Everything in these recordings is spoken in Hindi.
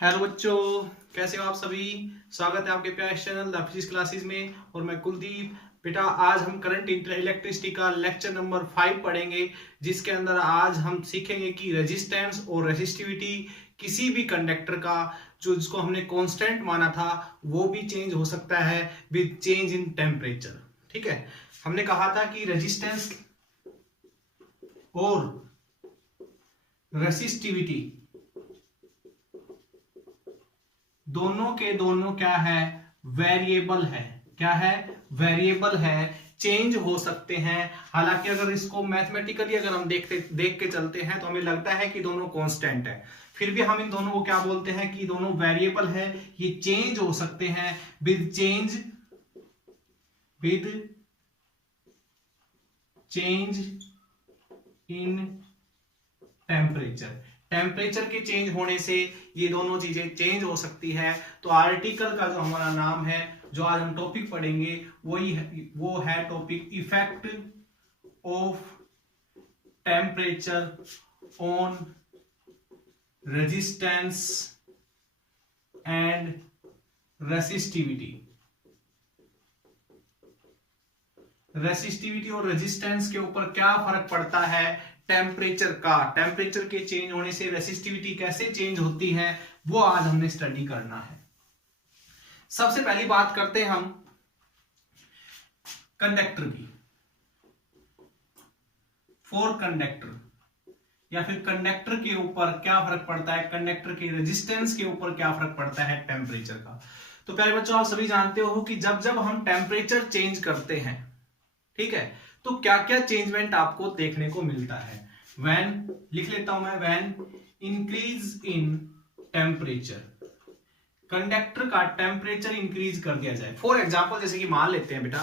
हेलो बच्चों, कैसे हो आप सभी। स्वागत है आपके प्यारे चैनल द फिजिक्स क्लासेस में। और मैं कुलदीप। बेटा आज हम करंट इलेक्ट्रिसिटी का लेक्चर नंबर 5 पढ़ेंगे, जिसके अंदर आज हम सीखेंगे कि रेजिस्टेंस और रेसिस्टिविटी किसी भी कंडक्टर का जो जिसको हमने कांस्टेंट माना था वो भी चेंज हो सकता है विद चेंज इन टेम्परेचर। ठीक है, हमने कहा था कि रेजिस्टेंस और रेसिस्टिविटी दोनों के दोनों क्या है, वेरिएबल है। क्या है, वेरिएबल है, चेंज हो सकते हैं। हालांकि अगर इसको मैथमेटिकली अगर हम देख के चलते हैं तो हमें लगता है कि दोनों कांस्टेंट है, फिर भी हम इन दोनों को क्या बोलते हैं कि दोनों वेरिएबल है, ये चेंज हो सकते हैं with change in temperature. Temperature के चेंज होने से ये दोनों चीजें चेंज हो सकती है। तो आर्टिकल का जो हमारा नाम है, जो आज हम टॉपिक पढ़ेंगे वो है topic effect of temperature on resistance and resistivity. Resistivity और रेजिस्टेंस के ऊपर क्या फर्क पड़ता है टेम्परेचर का। टेम्परेचर के चेंज होने से रेसिस्टिविटी कैसे चेंज होती है वो आज हमने स्टडी करना है। सबसे पहली बात करते हैं हम कंडक्टर की। फॉर कंडक्टर या फिर कंडक्टर के ऊपर क्या फर्क पड़ता है, कंडक्टर के रेजिस्टेंस के ऊपर क्या फर्क पड़ता है टेम्परेचर का। तो प्यारे बच्चों, आप सभी जानते हो कि जब जब हम टेम्परेचर चेंज करते हैं, ठीक है, तो क्या क्या चेंजमेंट आपको देखने को मिलता है। व्हेन, लिख लेता हूं मैं, when increase in temperature, conductor का टेम्परेचर इंक्रीज कर दिया जाए। फॉर एग्जांपल, जैसे कि मान लेते हैं बेटा,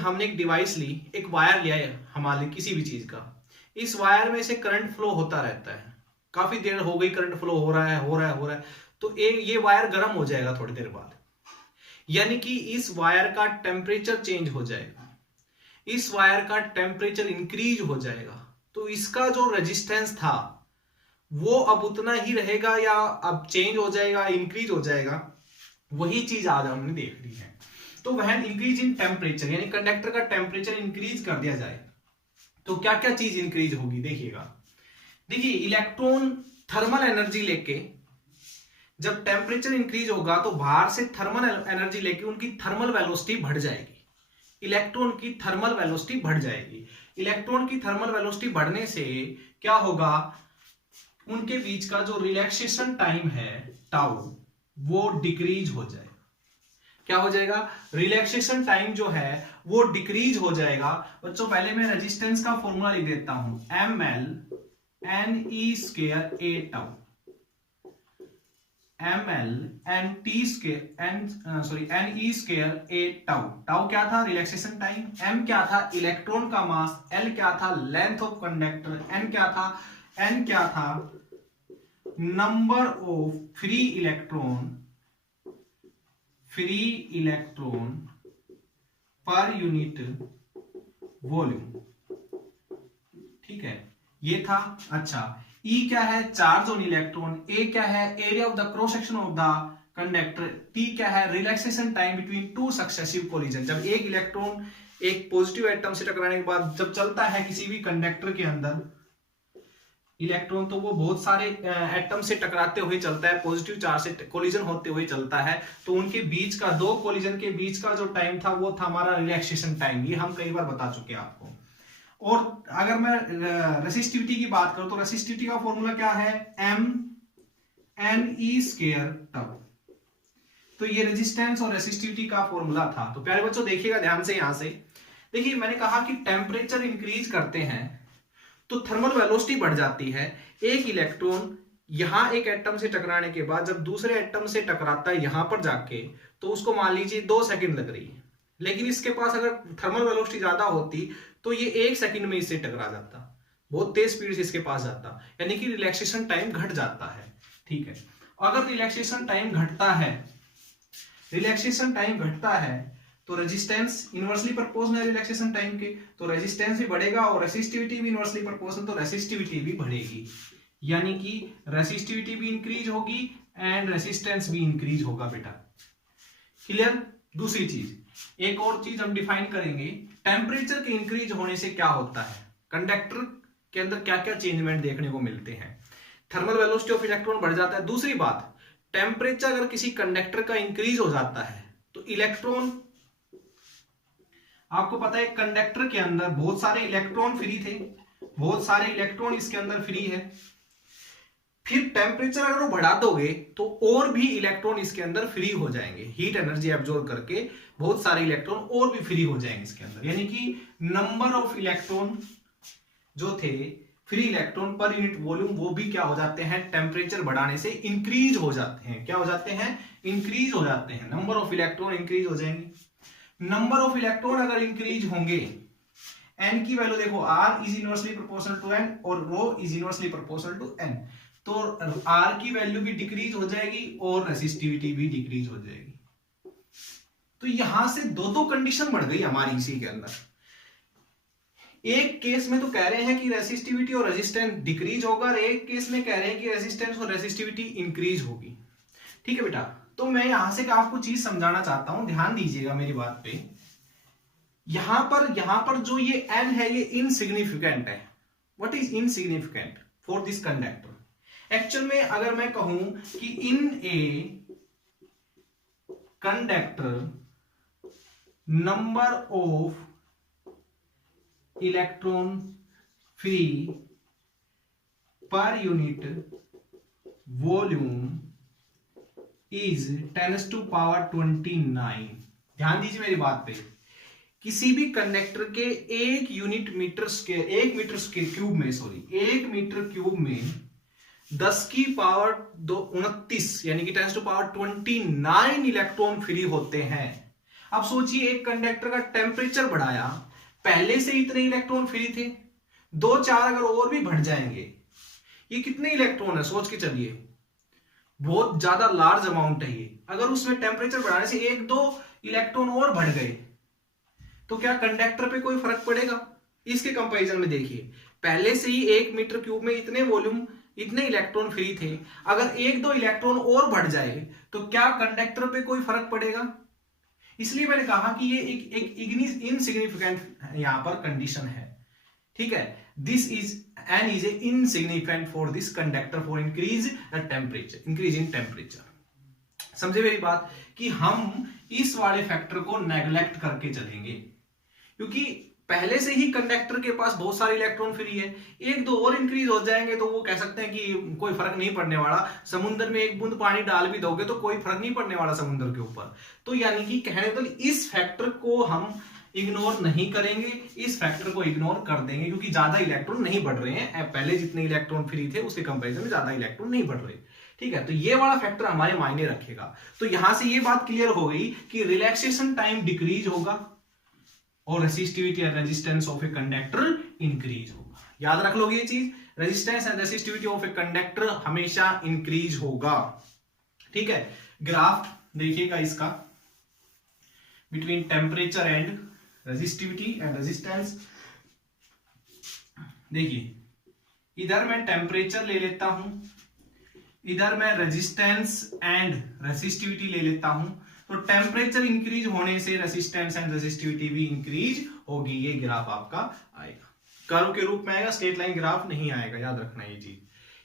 हमने एक डिवाइस ली, एक वायर लिया है हमारे किसी भी चीज का, इस वायर में से करंट फ्लो होता रहता है, काफी देर हो गई करंट फ्लो हो रहा है, तो ये वायर गर्म हो जाएगा थोड़ी देर बाद, यानी कि इस वायर का टेम्परेचर चेंज हो जाएगा, इस वायर का टेम्परेचर इंक्रीज हो जाएगा। तो इसका जो रेजिस्टेंस था वो अब उतना ही रहेगा या अब चेंज हो जाएगा, इंक्रीज हो जाएगा, वही चीज आज हमने देख ली है। तो वह इंक्रीज इन टेम्परेचर, यानी कंडक्टर का टेम्परेचर इंक्रीज कर दिया जाए तो क्या क्या चीज इंक्रीज होगी, देखिएगा। देखिए, इलेक्ट्रॉन थर्मल एनर्जी लेके, जब टेम्परेचर इंक्रीज होगा तो बाहर से थर्मल एनर्जी लेके उनकी थर्मल वेलोसिटी बढ़ जाएगी, इलेक्ट्रॉन की थर्मल वेलोसिटी बढ़ जाएगी। इलेक्ट्रॉन की थर्मल वेलोसिटी बढ़ने से क्या होगा, उनके बीच का जो रिलैक्सेशन टाइम है टाउ, वो डिक्रीज हो जाएगा। क्या हो जाएगा, रिलैक्सेशन टाइम जो है वो डिक्रीज हो जाएगा। बच्चों पहले मैं रेजिस्टेंस का फॉर्मूला लिख देता हूं, ml ne² a tau, ml ne² a tau. Tau क्या था, रिलैक्सेशन टाइम, m क्या था, इलेक्ट्रॉन का मास, l क्या था, लेंथ ऑफ कंडक्टर, n क्या था, नंबर ऑफ फ्री इलेक्ट्रॉन पर यूनिट वॉल्यूम। ठीक है, ये था। अच्छा, E क्या है, चार्ज ऑन इलेक्ट्रॉन, A क्या है, area of the cross section of the conductor, T क्या है, relaxation time between two successive collision. जब एक इलेक्ट्रॉन एक पॉजिटिव एटम से टकराने के बाद जब चलता है किसी भी कंडक्टर के अंदर, इलेक्ट्रॉन तो वो बहुत सारे एटम से टकराते हुए चलता है, पॉजिटिव चार्ज से कोलिजन होते हुए चलता है, तो उनके बीच का, दो कोलिजन के बीच का जो टाइम था वो था हमारा रिलैक्सेशन टाइम। ये हम कई बार बता चुके हैं आपको। और अगर मैं रेसिस्टिविटी की बात करूं तो रेसिस्टिविटी का फॉर्मूला क्या है, m ne² टाउ। तो ये रेजिस्टेंस और रेसिस्टिविटी का फॉर्मूला था। तो प्यारे बच्चों देखिएगा ध्यान से, यहां से देखिए, मैंने कहा कि टेम्परेचर इंक्रीज करते हैं तो थर्मल वेलोसिटी बढ़ जाती है। एक इलेक्ट्रॉन यहां एक एटम से टकराने के बाद जब दूसरे एटम से टकराता है यहां पर जाके, तो उसको मान लीजिए 2 सेकंड लग रही है, लेकिन इसके पास अगर थर्मल वेलोसिटी ज्यादा होती तो ये 1 सेकंड में इससे टकरा जाता, बहुत तेज स्पीड से इसके पास जाता, यानी कि रिलैक्सेशन टाइम घट जाता है। ठीक है, अगर रिलैक्सेशन टाइम घटता है तो रेजिस्टेंस इनवर्सली प्रोपोर्शनल है रिलैक्सेशन टाइम के, तो रेजिस्टेंस भी बढ़ेगा और रेसिस्टिविटी भी इनवर्सली प्रोपोर्शनल, तो रेसिस्टिविटी भी बढ़ेगी, यानी कि रेसिस्टिविटी भी इंक्रीज होगी एंड रेसिस्टेंस भी इंक्रीज होगा बेटा। क्लियर। दूसरी चीज, एक और चीज हम डिफाइन करेंगे, टेम्परेचर के इंक्रीज होने से क्या होता है, कंडक्टर के अंदर क्या क्या चेंजमेंट देखने को मिलते हैं। थर्मल वेलोसिटी ऑफ इलेक्ट्रॉन बढ़ जाता है। दूसरी बात, टेम्परेचर अगर किसी कंडक्टर का इंक्रीज हो जाता है तो इलेक्ट्रॉन, आपको पता है कंडक्टर के अंदर बहुत सारे इलेक्ट्रॉन फ्री थे, बहुत सारे इलेक्ट्रॉन इसके अंदर फ्री है, फिर टेम्परेचर अगर वो बढ़ा दोगे तो और भी इलेक्ट्रॉन इसके अंदर फ्री हो जाएंगे, हीट एनर्जी एब्जॉर्ब करके बहुत सारे इलेक्ट्रॉन और भी फ्री हो जाएंगे इसके अंदर, यानी कि नंबर ऑफ इलेक्ट्रॉन जो थे फ्री इलेक्ट्रॉन पर यूनिट वॉल्यूम वो भी क्या हो जाते हैं, टेम्परेचर बढ़ाने से इंक्रीज हो जाते हैं। क्या हो जाते हैं, इंक्रीज हो जाते हैं, नंबर ऑफ इलेक्ट्रॉन इंक्रीज हो जाएंगे। नंबर ऑफ इलेक्ट्रॉन अगर इंक्रीज होंगे, एन की वैल्यू देखो, R is inversely proportional to N और rho is inversely proportional to N, तो आर की वैल्यू भी डिक्रीज हो जाएगी और रेसिस्टिविटी भी डिक्रीज हो जाएगी। तो यहां से दो कंडीशन बढ़ गई हमारी इसी के अंदर। एक केस में तो कह रहे हैं कि रेसिस्टिविटी और रेजिस्टेंस डिक्रीज होगा, और एक केस में कह रहे हैं कि रेजिस्टेंस और रेसिस्टिविटी इंक्रीज होगी। ठीक है बेटा, तो मैं यहां से आपको चीज समझाना चाहता हूं, ध्यान दीजिएगा मेरी बात पे। यहां पर जो ये एन है ये इनसिग्निफिकेंट है। What is insignificant for this conductor? Actual में अगर मैं कहूं कि in a conductor number of electron free per unit volume is 10⁻29। ध्यान दीजिए मेरी बात पे। किसी भी कंडक्टर के एक मीटर क्यूब में 10⁻29 यानी कि 10⁻29 इलेक्ट्रॉन फ्री होते हैं। अब सोचिए, एक कंडक्टर का टेम्परेचर बढ़ाया, पहले से इतने इलेक्ट्रॉन फ्री थे, 2-4 अगर और भी बढ़ जाएंगे, ये कितने इलेक्ट्रॉन है सोच के चलिए, बहुत ज्यादा लार्ज अमाउंट है ये। अगर उसमें टेम्परेचर बढ़ाने से 1-2 इलेक्ट्रॉन और बढ़ गए तो क्या कंडक्टर पे कोई फर्क पड़ेगा? इसके कंपैरिजन में देखिए, पहले से ही 1 मीटर क्यूब में इतने वॉल्यूम, इतने इलेक्ट्रॉन फ्री थे, अगर 1-2 इलेक्ट्रॉन और बढ़ जाए तो क्या कंडक्टर पे कोई फर्क पड़ेगा? इसलिए मैंने कहा कि ये एक इनसिग्निफिकेंट यहां पर कंडीशन है। ठीक है, this is an is a insignificant for this conductor for increase in temperature. समझे मेरी बात कि हम इस वाले फैक्टर को नेग्लेक्ट करके चलेंगे, क्योंकि पहले से ही कंडक्टर के पास बहुत सारे इलेक्ट्रॉन फ्री है, 1-2 और इंक्रीज हो जाएंगे तो वो कह सकते हैं कि कोई फर्क नहीं पड़ने वाला, समुद्र में 1 बूंद पानी डाल भी दोगे तो कोई फर्क नहीं पड़ने वाला समुद्र के ऊपर। तो यानी कि कहने तो इस फैक्टर को हम इग्नोर नहीं करेंगे, इस फैक्टर को इग्नोर कर देंगे, क्योंकि ज्यादा इलेक्ट्रॉन नहीं बढ़ रहे हैं, पहले जितने इलेक्ट्रॉन फ्री थे उसके कंपेरिजन में ज्यादा इलेक्ट्रॉन नहीं बढ़ रहे। ठीक है, तो ये वाला फैक्टर हमारे मायने रखेगा। तो यहां से ये बात क्लियर हो गई कि रिलैक्सेशन टाइम डिक्रीज होगा और resistivity and resistance of a conductor increase होगा। याद रख लोगे ये चीज, resistance and resistivity of a conductor हमेशा इंक्रीज होगा। ठीक है, ग्राफ देखिएगा इसका between temperature and resistivity and resistance. देखिए, इधर मैं टेम्परेचर ले लेता हूं, इधर मैं रेजिस्टेंस एंड रेसिस्टिविटी ले लेता हूं, तो टेम्परेचर इंक्रीज होने से रेसिस्टेंस एंड रेसिस्टिविटी भी इंक्रीज होगी। ये ग्राफ आपका आएगा, कर्व के रूप में आएगा, स्ट्रेट लाइन ग्राफ नहीं आएगा, याद रखना ये चीज,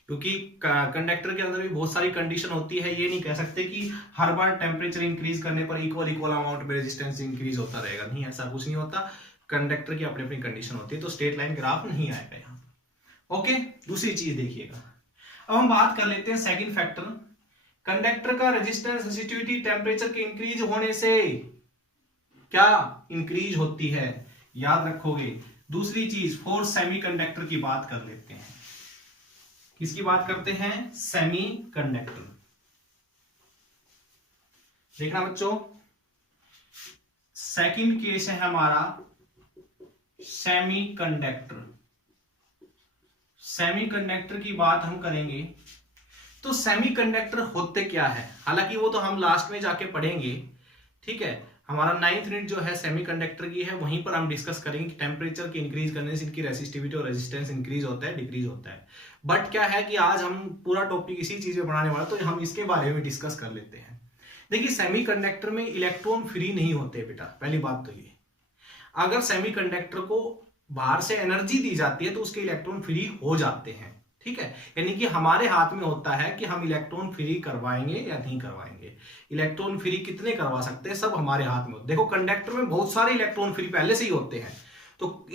क्योंकि कंडक्टर के अंदर भी बहुत सारी कंडीशन होती है। ये नहीं कह सकते कि हर बार टेम्परेचर इंक्रीज करने पर इक्वल अमाउंट में रेजिस्टेंस इंक्रीज होता रहेगा, नहीं, ऐसा कुछ नहीं होता। कंडक्टर की अपनी अपनी कंडीशन होती है, तो स्ट्रेट लाइन ग्राफ नहीं आएगा यहाँ पर। ओके, दूसरी चीज देखिएगा, अब हम बात कर लेते हैं सेकंड फैक्टर, कंडक्टर का रेजिस्टेंस रेसिस्टिविटी टेम्परेचर के इंक्रीज होने से क्या इंक्रीज होती है, याद रखोगे। दूसरी चीज, फॉर सेमीकंडक्टर की बात कर लेते हैं। किसकी बात करते हैं? सेमीकंडक्टर। देखना बच्चों, सेकंड केस है हमारा सेमीकंडक्टर। सेमीकंडक्टर की बात हम करेंगे तो सेमीकंडक्टर होते क्या है, हालांकि वो तो हम लास्ट में जाके पढ़ेंगे। ठीक है, हमारा 9th यूनिट जो है सेमीकंडक्टर की है, वहीं पर हम डिस्कस करेंगे कि टेम्परेचर के इंक्रीज करने से इनकी रेसिस्टिविटी और रेजिस्टेंस इंक्रीज होता है, डिक्रीज होता है। बट क्या है कि आज हम पूरा टॉपिक इसी चीज में पढ़ाने वाला, तो हम इसके बारे में डिस्कस कर लेते हैं। देखिए सेमीकंडक्टर में इलेक्ट्रॉन फ्री नहीं होते बेटा, पहली बात तो ये। अगर सेमीकंडक्टर को बाहर से एनर्जी दी जाती है तो उसके इलेक्ट्रॉन फ्री हो जाते हैं, ठीक है। यानी कि हमारे हाथ में होता है कि हम इलेक्ट्रॉन फ्री करवाएंगे या नहीं करवाएंगे। इलेक्ट्रॉन फ्री कितने करवा सकते हैं, सब हमारे हाथ में होता है। देखो कंडक्टर में बहुत सारे इलेक्ट्रॉन फ्री पहले से ही होते हैं, तो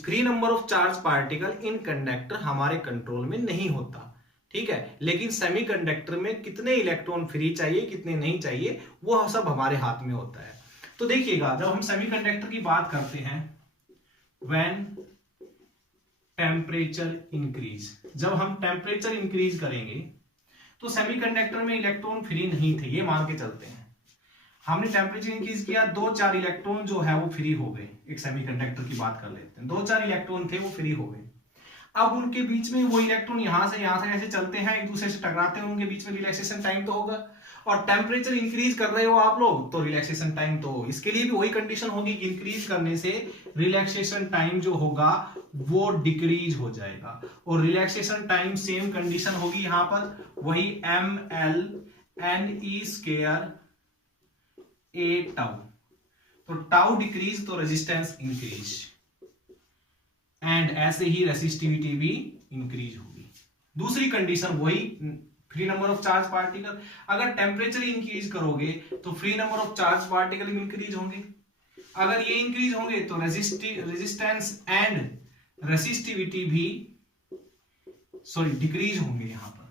free number of charge particle in conductor हमारे कंट्रोल में नहीं होता, ठीक है। लेकिन सेमीकंडक्टर में कितने इलेक्ट्रॉन फ्री चाहिए, कितने नहीं चाहिए, वो सब हमारे हाथ में होता है। तो देखिएगा, जब हम सेमीकंडक्टर की बात करते हैं, व्हेन टेम्परेचर इंक्रीज, जब हम टेम्परेचर इंक्रीज करेंगे तो सेमीकंडक्टर में इलेक्ट्रॉन फ्री नहीं थे, ये मान के चलते हैं। हमने टेम्परेचर इंक्रीज किया, 2-4 इलेक्ट्रॉन जो है वो फ्री हो गए। एक सेमीकंडक्टर की बात कर लेते हैं, 2-4 इलेक्ट्रॉन थे वो फ्री हो गए। अब उनके बीच में वो इलेक्ट्रॉन यहां से ऐसे चलते हैं, एक दूसरे से टकराते हैं, उनके बीच में रिलैक्सेशन टाइम तो होगा। और टेम्परेचर इंक्रीज कर रहे हो आप लोग तो रिलैक्सेशन टाइम तो, इसके लिए भी वही कंडीशन होगी कि इंक्रीज करने से रिलैक्सेशन टाइम जो होगा वो डिक्रीज हो जाएगा। और रिलैक्सेशन टाइम सेम कंडीशन होगी यहां पर, वही ml(ne²) a टाउ। तो टाउ डिक्रीज तो रेजिस्टेंस इंक्रीज, एंड ऐसे ही रेसिस्टिविटी भी इंक्रीज होगी। दूसरी कंडीशन वही, free number of charge particle. अगर टेम्परेचर इंक्रीज करोगे तो free number of charge particle increase होंगे। अगर ये इंक्रीज होंगे तो रेजिस्टेंस एंड रेसिस्टिविटी भी डिक्रीज होंगे यहां पर।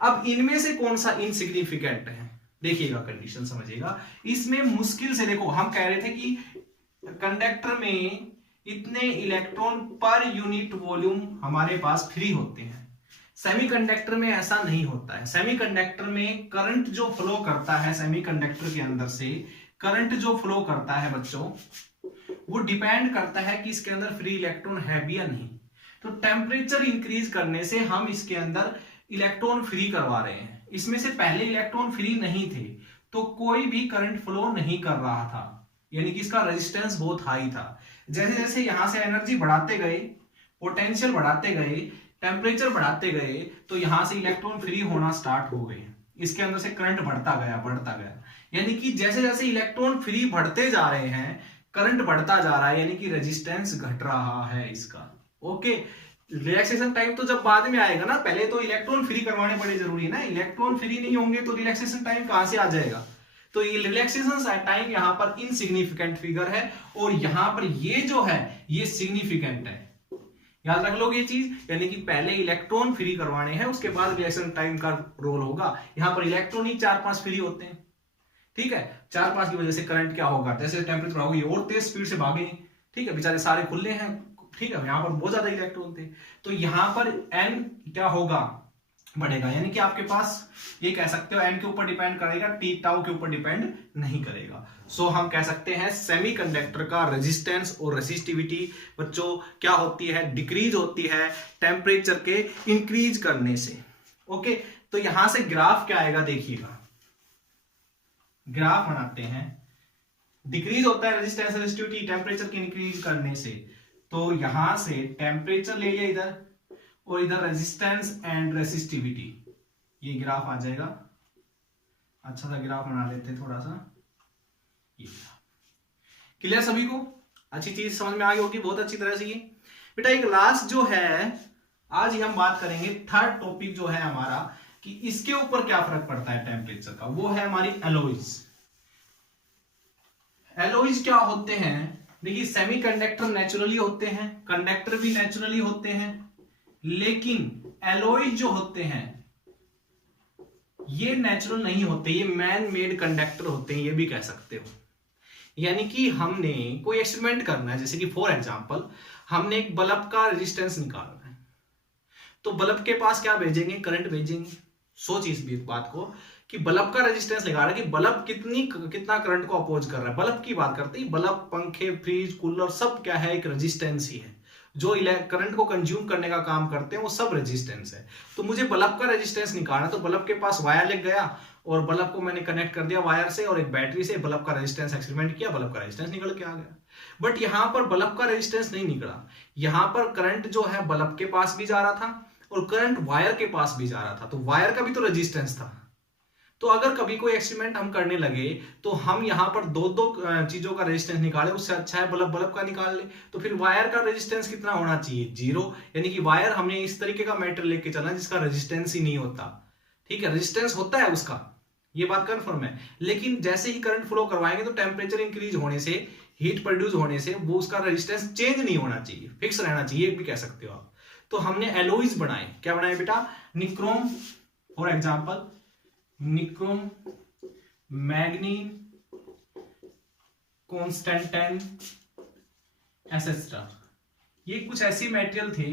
अब इनमें से कौन सा इनसिग्निफिकेंट है, देखिएगा कंडीशन समझिएगा। इसमें मुश्किल से, देखो हम कह रहे थे कि कंडक्टर में इतने इलेक्ट्रॉन पर यूनिट वॉल्यूम हमारे पास फ्री होते हैं। सेमीकंडक्टर में ऐसा नहीं होता है। सेमीकंडक्टर में करंट जो फ्लो करता है, सेमीकंडक्टर के अंदर से करंट जो फ्लो करता है बच्चों, वो डिपेंड करता है कि इसके अंदर फ्री इलेक्ट्रॉन है भी या नहीं। तो टेम्परेचर इंक्रीज करने से हम इसके अंदर इलेक्ट्रॉन फ्री करवा रहे हैं। इसमें से पहले इलेक्ट्रॉन फ्री नहीं थे तो कोई भी करंट फ्लो नहीं कर रहा था, यानी कि इसका रेजिस्टेंस बहुत हाई था। जैसे जैसे यहां से एनर्जी बढ़ाते गए, पोटेंशियल बढ़ाते गए, टेम्परेचर बढ़ाते गए, तो यहां से इलेक्ट्रॉन फ्री होना स्टार्ट हो गए। इसके अंदर से करंट बढ़ता गया। यानी कि जैसे जैसे इलेक्ट्रॉन फ्री बढ़ते जा रहे हैं, करंट बढ़ता जा रहा है, यानी कि रेजिस्टेंस घट रहा है इसका। ओके, रिलैक्सेशन टाइम तो जब बाद में आएगा ना, पहले तो इलेक्ट्रॉन फ्री करवाने बड़े जरूरी है ना। इलेक्ट्रॉन फ्री नहीं होंगे तो रिलैक्सेशन टाइम कहां से आ जाएगा। तो ये रिलैक्सेशन टाइम यहां पर इनसिग्निफिकेंट फिगर है, और यहां पर ये जो है ये सिग्निफिकेंट है। याद रख लोगे ये चीज, यानी कि पहले इलेक्ट्रॉन फ्री करवाने हैं, उसके बाद रिलैक्सेशन टाइम का रोल होगा। यहां पर इलेक्ट्रॉन ही 4-5 फ्री होते हैं, ठीक है। 4-5 की वजह से करंट क्या होगा, जैसे टेम्परेचर होगी और तेज स्पीड से भागेंगे, ठीक है। बेचारे सारे खुले हैं, ठीक है, यहां पर बहुत ज्यादा इलेक्ट्रॉन थे, तो यहां पर एन क्या होगा, बढ़ेगा। यानी कि आपके पास ये कह सकते हो एन के ऊपर डिपेंड करेगा, टी टाउ के ऊपर डिपेंड नहीं करेगा। सो हम कह सकते हैं सेमीकंडक्टर का रेजिस्टेंस और रेसिस्टिविटी बच्चों क्या होती है, डिक्रीज होती है टेम्परेचर के इंक्रीज करने से। ओके, तो यहां से ग्राफ क्या आएगा, देखिएगा ग्राफ बनाते हैं। डिक्रीज होता है रेजिस्टेंस रेसिस्टिविटी टेम्परेचर के इंक्रीज करने से, तो यहां से टेम्परेचर ले लिया इधर, और इधर रेजिस्टेंस एंड रेसिस्टिविटी, ये ग्राफ आ जाएगा। अच्छा सा ग्राफ बना लेते हैं थोड़ा सा, ये क्लियर सभी को, अच्छी चीज समझ में आ गई होगी बहुत अच्छी तरह से। ये बेटा एक लास्ट जो है, आज ही हम बात करेंगे थर्ड टॉपिक जो है हमारा, कि इसके ऊपर क्या फर्क पड़ता है टेम्परेचर का, वो है हमारी एलॉयज। एलॉयज क्या होते हैं, देखिए सेमीकंडक्टर नेचुरली होते हैं, कंडक्टर भी नेचुरली होते हैं, लेकिन एलॉयज जो होते हैं ये नेचुरल नहीं होते, ये मैन मेड कंडक्टर होते हैं, ये भी कह सकते हो। यानी कि हमने कोई एक्सपेरिमेंट करना है, जैसे कि फॉर एग्जांपल हमने एक बल्ब का रेजिस्टेंस निकालना है, तो बल्ब के पास क्या भेजेंगे, करंट भेजेंगे। सोच इस बात को कि बल्ब का रेजिस्टेंस लगा रहा है कि बल्ब कितना करंट को अपोज कर रहा है। बल्ब की बात करते हैं, बल्ब, पंखे, फ्रिज, कूलर सब क्या है, एक रेजिस्टेंस ही है। जो करंट को कंज्यूम करने का काम करते हैं वो सब रेजिस्टेंस है। तो मुझे बल्ब का रेजिस्टेंस निकालना, तो बल्ब के पास वायर लग गया और बल्ब को मैंने कनेक्ट कर दिया वायर से और एक बैटरी से, बल्ब का रेजिस्टेंस एक्सपेरिमेंट किया, बल्ब का रेजिस्टेंस निकल के आ गया। बट यहां पर बल्ब का रेजिस्टेंस नहीं निकला, यहां पर करंट जो है बल्ब के पास भी जा रहा था और करंट वायर के पास भी जा रहा था, तो वायर का भी तो रेजिस्टेंस था। तो अगर कभी कोई एक्सपेरिमेंट हम करने लगे तो हम यहां पर दो चीजों का रेजिस्टेंस निकाले, उससे अच्छा है बल्ब का निकाल ले। तो फिर वायर का रेजिस्टेंस कितना होना चाहिए? 0, यानी कि वायर हमने इस तरीके का मेटल लेके चलना जिसका रेजिस्टेंस ही नहीं होता। ठीक है, रेजिस्टेंस होता है उसका, ये बात कंफर्म है, लेकिन जैसे ही करंट फ्लो करवाएंगे तो टेम्परेचर इंक्रीज होने से, हीट प्रोड्यूस होने से वो उसका रेजिस्टेंस चेंज नहीं होना चाहिए, फिक्स रहना चाहिए, भी कह सकते हो आप। तो हमने एलॉयज बनाए, क्या बनाए बेटा? Nichrome for example, nichrome, manganin, constantan, etcetera. ये कुछ ऐसे मटेरियल थे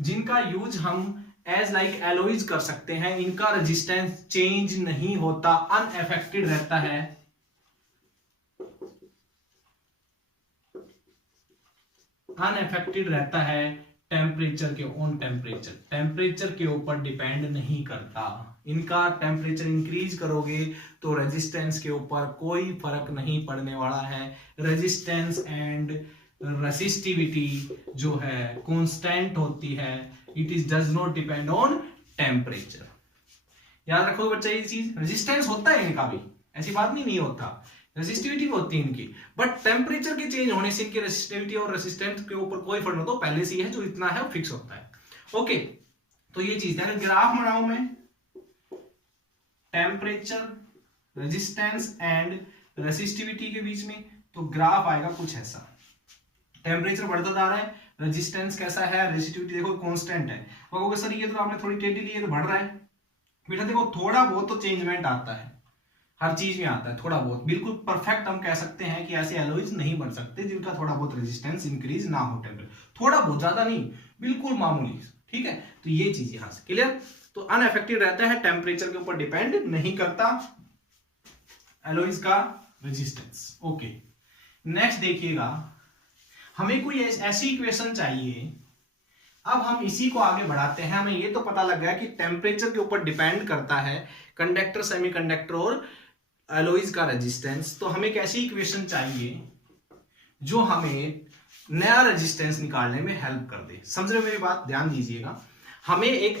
जिनका यूज हम एज लाइक एलॉयज कर सकते हैं। इनका रेजिस्टेंस चेंज नहीं होता, अनअफेक्टेड रहता है, अनअफेक्टेड रहता है टेम्परेचर के, ऑन टेम्परेचर के ऊपर डिपेंड नहीं करता। इनका टेम्परेचर इंक्रीज करोगे तो रेजिस्टेंस के ऊपर कोई फर्क नहीं पड़ने वाला है। रेजिस्टेंस एंड रेसिस्टिविटी जो है कांस्टेंट होती है, it is does not depend on temperature. याद रखो बच्चा ये चीज, रेजिस्टेंस होता है इनका भी, ऐसी बात नहीं होता, रेसिस्टिविटी भी होती है इनकी, बट टेम्परेचर के चेंज होने से इनकी रेसिस्टिविटी और रेसिस्टेंस के ऊपर कोई फर्क नहीं होता, पहले से ही है, जो इतना है वो फिक्स होता है। ओके, तो ये चीज है। ग्राफ बनाऊं मैं टेम्परेचर, रेजिस्टेंस एंड रेसिस्टिविटी के बीच में, तो ग्राफ आएगा कुछ ऐसा। टेम्परेचर बढ़ता जा रहा है, रेजिस्टेंस कैसा है, रेसिस्टिविटी देखो कांस्टेंट है। कहोगे सर ये तो आपने थोड़ी टेढ़ी ली है तो बढ़ रहा है। बेटा देखो थोड़ा बहुत तो चेंजमेंट आता है, हर चीज में आता है थोड़ा बहुत, बिल्कुल परफेक्ट हम कह सकते हैं कि ऐसे एलॉयज नहीं बन सकते जिनका थोड़ा बहुत रेजिस्टेंस इंक्रीज ना हो, टेम्परेचर थोड़ा बहुत, ज्यादा नहीं, बिल्कुल मामूली। ठीक है, तो ये चीज यहां से क्लियर। तो अनअफेक्टेड रहता है, टेम्परेचर के ऊपर डिपेंड नहीं करता एलॉयज का रेजिस्टेंस। ओके, नेक्स्ट देखिएगा, हमें कोई ऐसी इक्वेशन चाहिए। अब हम इसी को आगे बढ़ाते हैं। हमें ये तो पता लग गया कि टेम्परेचर के ऊपर डिपेंड करता है कंडक्टर, सेमीकंडक्टर और एलॉयज का रेजिस्टेंस। तो हमें एक ऐसी इक्वेशन चाहिए जो हमें नया रेजिस्टेंस निकालने में हेल्प कर दे। समझ रहे हो मेरी बात? ध्यान दीजिएगा, हमें एक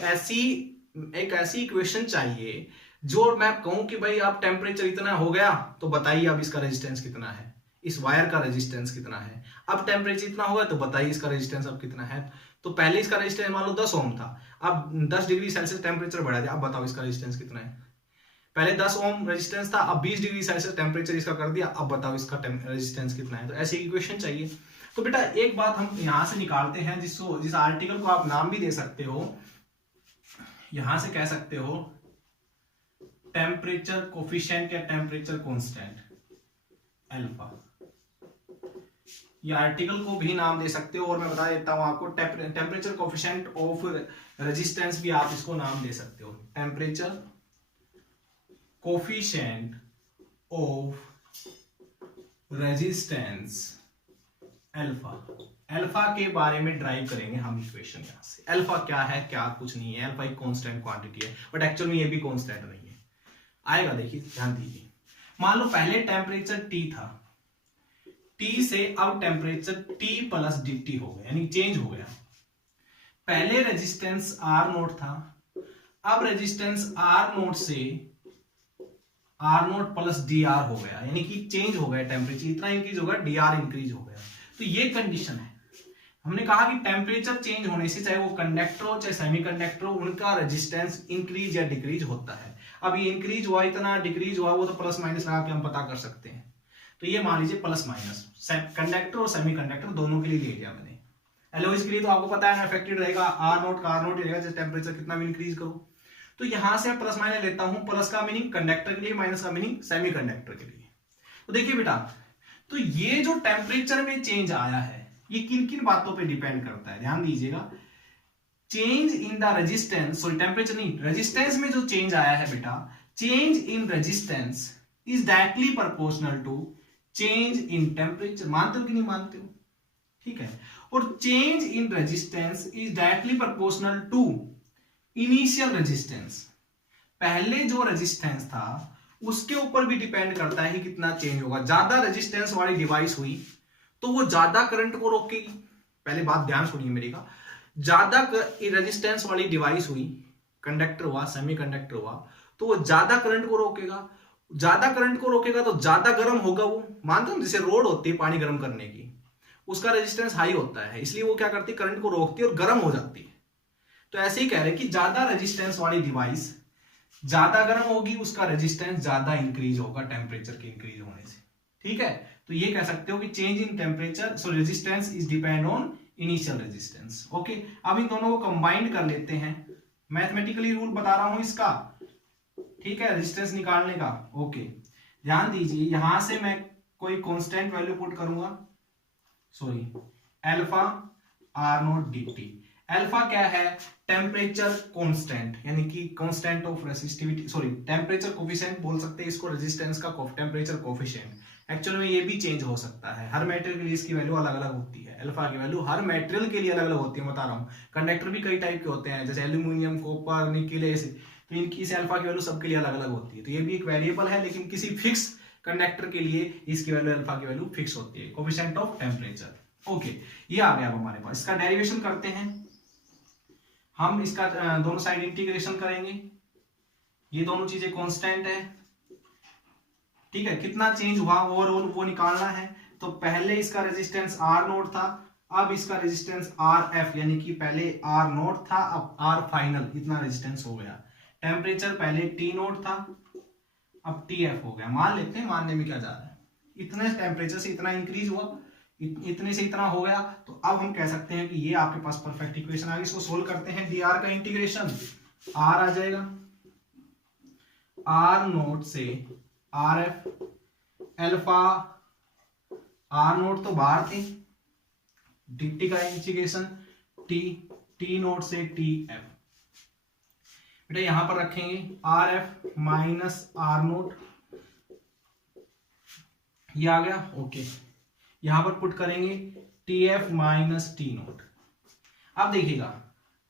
ऐसी इक्वेशन चाहिए जो मैं कहूं कि भाई अब टेम्परेचर इतना हो गया तो बताइए अब इसका रेजिस्टेंस कितना है, इस वायर का रेजिस्टेंस कितना है। अब टेम्परेचर इतना होगा तो बताइए इसका रेजिस्टेंस अब कितना है। तो पहले इसका रेजिस्टेंस मान लो 10 ओम था, अब 10 डिग्री सेल्सियस टेम्परेचर बढ़ा दिया, अब बताओ इसका रेजिस्टेंस कितना है। पहले 10 ओम रेजिस्टेंस था, अब 20 डिग्री सेल्सियस टेम्परेचर इसका कर दिया, अब बताओ इसका रेजिस्टेंस कितना है। तो ऐसी इक्वेशन चाहिए। तो बेटा एक बात हम यहां से निकालते हैं, जिस आर्टिकल को आप नाम भी दे सकते हो, यहां से कह सकते हो टेम्परेचर कोफिशिएंट या टेम्परेचर कांस्टेंट अल्फा। ये आर्टिकल को भी नाम दे सकते हो, और मैं बता देता हूं आपको टेम्परेचर कोफिशिएंट ऑफ रेजिस्टेंस भी आप इसको नाम दे सकते हो, temperature coefficient of resistance alpha. Alpha के बारे में ड्राइव करेंगे हम इक्वेशन यहां से। अल्फा क्या है, क्या कुछ नहीं है, अल्फा एक कांस्टेंट क्वांटिटी है, बट एक्चुअल में ये भी कांस्टेंट नहीं है। आएगा, देखिए ध्यान दीजिए। मान लो पहले टेम्परेचर T था, T से अब टेम्परेचर T प्लस dt हो गया, यानी चेंज हो गया। पहले रेजिस्टेंस R0 था, अब रेजिस्टेंस R0 से R0 प्लस dr हो गया, यानी कि चेंज हो गया, टेम्परेचर इतना इंक्रीज होगा, dr इंक्रीज हो गया। तो ये कंडीशन है। हमने कहा कि टेम्परेचर चेंज होने से, चाहे वो कंडक्टर हो चाहे सेमीकंडक्टर हो, उनका रेजिस्टेंस इंक्रीज या डिक्रीज होता है। अब ये इंक्रीज हुआ इतना, डिक्रीज हुआ वो तो प्लस माइनस लगा के हम पता कर सकते हैं। तो ये मान लीजिए प्लस माइनस, कंडक्टर और सेमीकंडक्टर दोनों के लिए ले लिया मैंने। एलॉयज के लिए तो आपको पता है अफेक्टेड रहेगा, R0 का R0 रहेगा, जैसे टेम्परेचर कितना भी इंक्रीज करो। तो यहां से प्लस माइनस लेता हूं, प्लस का मीनिंग कंडक्टर के लिए, माइनस का मीनिंग सेमीकंडक्टर के लिए। तो देखिए बेटा, तो ये जो टेम्परेचर में चेंज आया है ये किन किन बातों पे डिपेंड करता है, ध्यान दीजिएगा। Change in the resistance, sorry temperature नहीं, रेजिस्टेंस में जो चेंज आया है बेटा, change in resistance is directly proportional to change in temperature. मानते हो कि नहीं मानते हो? ठीक है। और change in resistance is directly proportional to initial resistance. पहले जो रेजिस्टेंस था उसके ऊपर भी डिपेंड करता है कि कितना चेंज होगा। ज्यादा रेजिस्टेंस वाली डिवाइस हुई तो वो ज्यादा करंट को रोकेगी। पहले बात ध्यान सुनिए मेरी का, ज्यादा रेजिस्टेंस वाली डिवाइस हुई, कंडक्टर हुआ, सेमीकंडक्टर हुआ, तो वो ज्यादा करंट को रोकेगा। ज्यादा करंट को रोकेगा तो ज्यादा गर्म होगा वो। मानते हो जैसे रोड होती है पानी गर्म करने की, उसका रेजिस्टेंस हाई होता है, इसलिए वो क्या करती है, करंट को रोकती है और गर्म हो जाती है। तो ऐसे ही कह रहे हैं कि ज्यादा रेजिस्टेंस वाली डिवाइस ज्यादा गर्म होगी, उसका रेजिस्टेंस ज्यादा इंक्रीज होगा टेम्परेचर के इंक्रीज होने से। ठीक है, तो ये कह सकते हो कि change in temperature so resistance is depend on initial resistance. Okay, अब इन दोनों को कंबाइंड कर लेते हैं। मैथमेटिकली रूल बता रहा हूं इसका, ठीक है, रेजिस्टेंस निकालने का। ओके, ध्यान दीजिए, यहां से मैं कोई कांस्टेंट वैल्यू पुट करूंगा, sorry, alpha R naught d T. Alpha क्या है, टेम्परेचर कांस्टेंट, यानी कि constant of resistivity, sorry temperature coefficient बोल सकते हैं इसको, रेजिस्टेंस का टेम्परेचर कोफिशिएंट। एक्चुअल में ये भी चेंज हो सकता है, हर मेटेरियल के लिए इसकी वैल्यू अलग अलग होती है। अल्फा की वैल्यू हर मेटेरियल के लिए अलग अलग होती है, बता रहा हूँ। कंडक्टर भी कई टाइप के होते हैं, जैसे एल्यूमिनियम, कॉपर, निकेल, ऐसे, तो इनकी इस अल्फा की वैल्यू सबके लिए अलग अलग होती है। तो ये भी एक वेरिएबल है, लेकिन किसी फिक्स कंडक्टर के लिए इसकी वैल्यू, अल्फा की वैल्यू फिक्स होती है, कोफिशिएंट ऑफ टेम्परेचर। ओके, ये आ गया अब हमारे पास। इसका डेरिवेशन करते हैं हम, इसका दोनों साइड इंटीग्रेशन करेंगे। ये दोनों चीजें कांस्टेंट है, ठीक है। कितना चेंज हुआ ओवरऑल वो निकालना है। तो पहले इसका रेजिस्टेंस आर नोट था, अब इसका रेजिस्टेंस आर एफ, यानी कि पहले आर नोट था, अब आर फाइनल, इतना रेजिस्टेंस हो गया। टेम्परेचर पहले टी नोट था, अब टी एफ हो गया। मान लेते हैं, मानने में क्या जा रहा है, इतने टेम्परेचर से इतना इंक्रीज हुआ, इतने से इतना हो गया। तो अब हम कह सकते हैं कि ये आपके पास परफेक्ट इक्वेशन आ गई। इसको सोल्व करते हैं, डी आर का इंटीग्रेशन, आर आ जाएगा, आर नोट से R f, alpha R naught तो बाहर थे, डी का इंटीग्रेशन टी, टी नोट से टी एफ। बेटा यहां पर रखेंगे R f minus R naught, ये आ गया। ओके, यहां पर पुट करेंगे T f minus T naught. अब देखिएगा,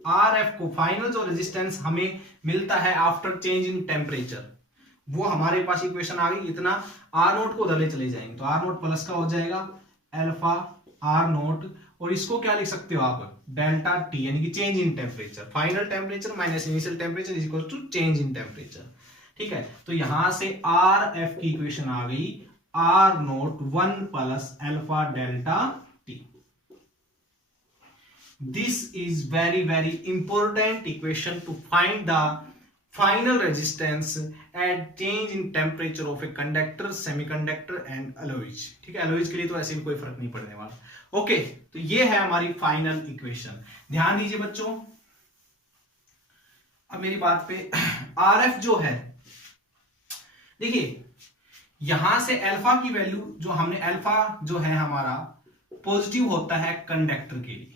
आर एफ को फाइनल जो रेजिस्टेंस हमें मिलता है आफ्टर चेंज इन टेम्परेचर, वो हमारे पास इक्वेशन आ गई। इतना आर नोट को उधर चले जाएंगे तो आर नोट प्लस का हो जाएगा अल्फा आर नोट, और इसको क्या लिख सकते हो आप, डेल्टा टी, यानी कि change in temperature. Final temperature minus initial temperature is equal to change in temperature. ठीक है, तो यहां से आर एफ की इक्वेशन आ गई R naught 1 plus alpha delta T. This is very very important equation to find the final resistance at change in temperature of a conductor, semiconductor and alloys। ठीक है, alloys के लिए तो ऐसे भी कोई फर्क नहीं पड़ने वाला। ओके, तो ये है हमारी फाइनल इक्वेशन। ध्यान दीजिए बच्चों, अब मेरी बात पे RF जो है, देखिए यहां से अल्फा की वैल्यू जो हमने, अल्फा जो है हमारा पॉजिटिव होता है कंडक्टर के लिए,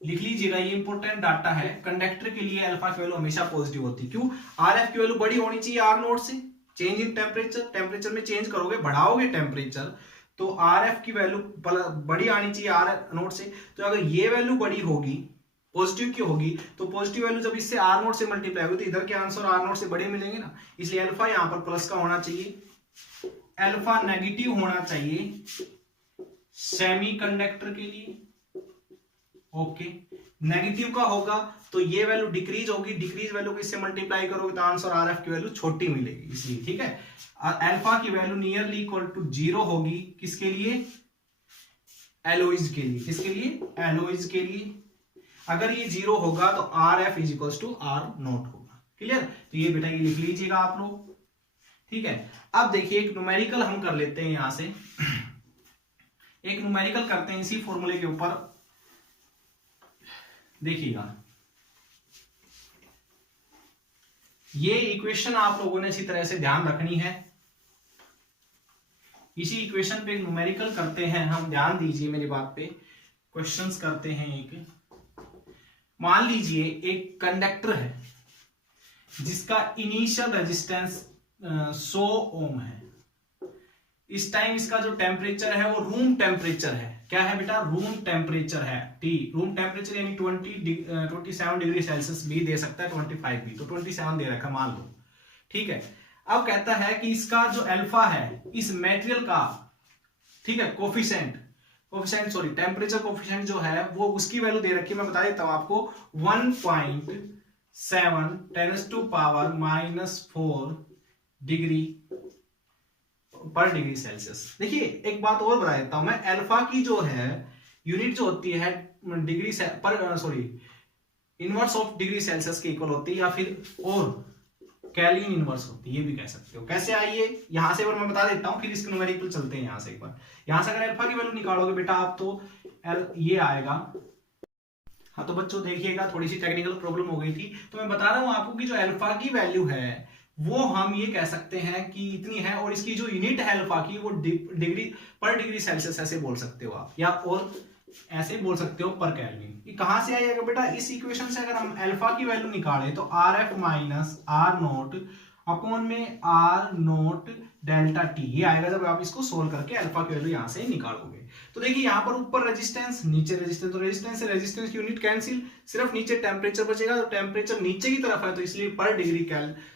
लिख लीजिएगा, ये इंपॉर्टेंट डाटा है। कंडक्टर के लिए अल्फा की वैल्यू हमेशा पॉजिटिव होती है। क्यों, आरएफ की वैल्यू बड़ी होनी चाहिए आर नोट से। चेंज इन टेम्परेचर, टेम्परेचर में चेंज करोगे, बढ़ाओगे टेम्परेचर, तो आरएफ की वैल्यू बड़ी आनी चाहिए आर नोट से। तो अगर ये वैल्यू बड़ी होगी, पॉजिटिव की होगी, तो पॉजिटिव वैल्यू जब इससे आर नोट से मल्टीप्लाई होगी तो इधर के आंसर आर नोट से बड़े मिलेंगे ना, इसलिए अल्फा यहां पर प्लस का होना चाहिए। अल्फा नेगेटिव होना चाहिए सेमी कंडक्टर के लिए। ओके, नेगेटिव का होगा तो ये वैल्यू डिक्रीज होगी, डिक्रीज वैल्यू को इससे मल्टीप्लाई करोगे तो आंसर आरएफ की वैल्यू छोटी मिलेगी, इसलिए। ठीक है, अल्फा की वैल्यू नियरली इक्वल टू 0 होगी, किसके लिए, एलोइज के लिए। किसके लिए, एलोइज के लिए। अगर ये 0 होगा तो R f is equal to R naught होगा। क्लियर, तो ये बेटा ये लिख लीजिएगा आप लोग। ठीक है, अब देखिए एक न्यूमेरिकल हम कर लेते हैं, यहां से एक न्यूमेरिकल करते हैं इसी फॉर्मूले के ऊपर। देखिएगा, ये इक्वेशन आप लोगों ने इसी तरह से ध्यान रखनी है। इसी इक्वेशन पे एक न्यूमेरिकल करते हैं हम, ध्यान दीजिए मेरी बात पे। क्वेश्चंस करते हैं एक, मान लीजिए एक कंडक्टर है जिसका इनिशियल रेजिस्टेंस 100 ओम है। इस टाइम इसका जो टेम्परेचर है वो रूम टेम्परेचर है, क्या है बेटा, रूम टेम्परेचर है टी, रूम टेम्परेचर यानी 27 डिग्री सेल्सियस भी दे सकता है, 25 भी, तो 27 दे रखा मान लो, ठीक है। अब कहता है कि इसका जो अल्फा है इस मेटेरियल का, ठीक है, कोफिशिएंट सॉरी टेम्परेचर कोफिशिएंट जो है वो उसकी वैल्यू दे रखी है, मैं बता देता हूं आपको 1.7 10⁻⁴ डिग्री पर डिग्री सेल्सियस। देखिए एक बात और बता देता हूं मैं, अल्फा की जो है यूनिट जो होती है डिग्री पर sorry inverse of degree Celsius के इक्वल होती है, या फिर और केल्विन इनवर्स होती है, ये भी कह सकते हो। कैसे आइए यहां से, मैं बता देता हूं, फिर इसके न्यूमेरिकल चलते हैं। यहां से एक बार, यहां से अगर अल्फा की वैल्यू निकालोगे बेटा आप, तो ये आएगा। हाँ तो बच्चों देखिएगा, थोड़ी सी टेक्निकल प्रॉब्लम हो गई थी, तो मैं बता रहा हूं आपको कि जो अल्फा की वैल्यू है वो हम ये कह सकते हैं कि इतनी है, और इसकी जो यूनिट है अल्फा की वो डिग्री पर डिग्री सेल्सियस ऐसे बोल सकते हो आप, या और ऐसे बोल सकते हो पर केल्विन। ये कहां से आएगा बेटा, इस इक्वेशन से अगर हम अल्फा की वैल्यू निकालें तो RF माइनस R0 अपॉन में R0 डेल्टा टी, ये आएगा जब आप इसको सोल्व करके अल्फा की वैल्यू यहां से निकालोगे। तो देखिए यहां पर ऊपर रेजिस्टेंस नीचे रेजिस्टेंस, तो रेजिस्टेंस से रेजिस्टेंस की यूनिट कैंसिल, सिर्फ नीचे टेम्परेचर बचेगा, तो टेम्परेचर नीचे की तरफ है तो इसलिए पर डिग्री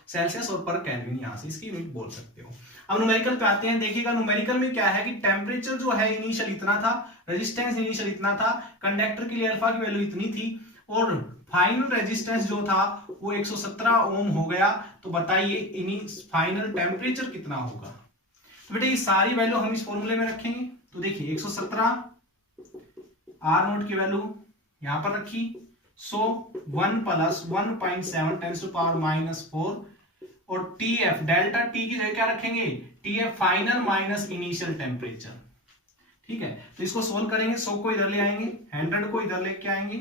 सेल्सियस और पर केल्विन यहां से इसकी यूनिट बोल सकते हो। अब न्यूमेरिकल पे आते हैं। देखिएगा न्यूमेरिकल में क्या है कि टेम्परेचर जो है इनिशियल इतना था, रेजिस्टेंस इनिशियल इतना था, कंडक्टर के लिए अल्फा की वैल्यू इतनी थी, और फाइनल रेजिस्टेंस जो था वो 117 ओम हो गया। तो बताइए फाइनल टेम्परेचर कितना होगा। तो बेटा ये सारी वैल्यू हम इस फॉर्मूले में रखेंगे। तो देखिए 117 R0 की वैल्यू यहां पर रखी, सो 1 प्लस 1.7 10⁻⁴, और TF डेल्टा टी की जगह क्या रखेंगे, TF final minus initial temperature, ठीक है। तो इसको सोल्व करेंगे, 100 को इधर ले आएंगे, 100 को इधर लेके आएंगे,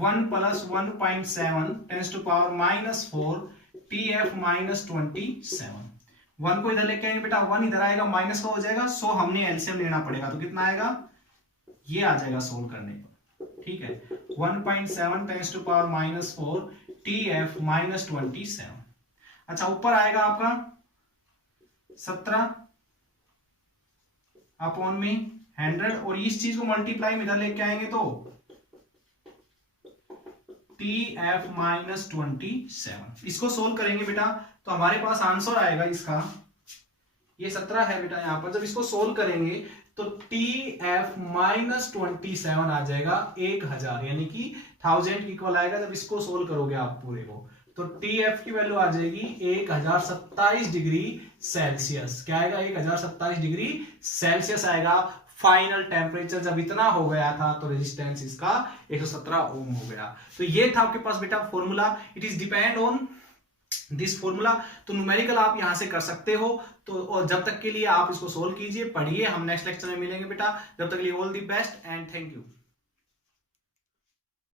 1 प्लस 1.7 10⁻⁴ TF माइनस 27, 1 को इधर लेके आएंगे बेटा, 1 इधर आएगा, माइनस का हो जाएगा, 100 हमने एलसीएम लेना पड़ेगा, तो कितना आएगा, ये आ जाएगा सोल्व करने पर, ठीक है। 1.7 10⁻⁴ TF माइनस 27। अच्छा ऊपर आएगा आपका 17 अपॉन में 100, और इस चीज को मल्टीप्लाई में इधर लेके आएंगे तो TF माइनस 27। इसको सोल्व करेंगे बेटा तो हमारे पास आंसर आएगा इसका, ये 17 है बेटा यहां पर, जब इसको सोल्व करेंगे तो TF माइनस 27 आ जाएगा 1000, यानी कि 1000 इक्वल आएगा। जब इसको सोल्व करोगे आप पूरे को, तो TF की वैल्यू आ जाएगी 1027 डिग्री सेल्सियस। क्या आएगा, 1027 डिग्री सेल्सियस आएगा फाइनल टेम्परेचर। जब इतना हो गया था तो रेजिस्टेंस इसका 117 ओम हो गया। तो ये था आपके पास बेटा formula, it is depend on this formula. तो न्यूमेरिकल आप यहां से कर सकते हो। तो और जब तक के लिए आप इसको सोल्व कीजिए, पढ़िए, हम नेक्स्ट लेक्चर में मिलेंगे बेटा। जब तक के लिए all the best and thank you.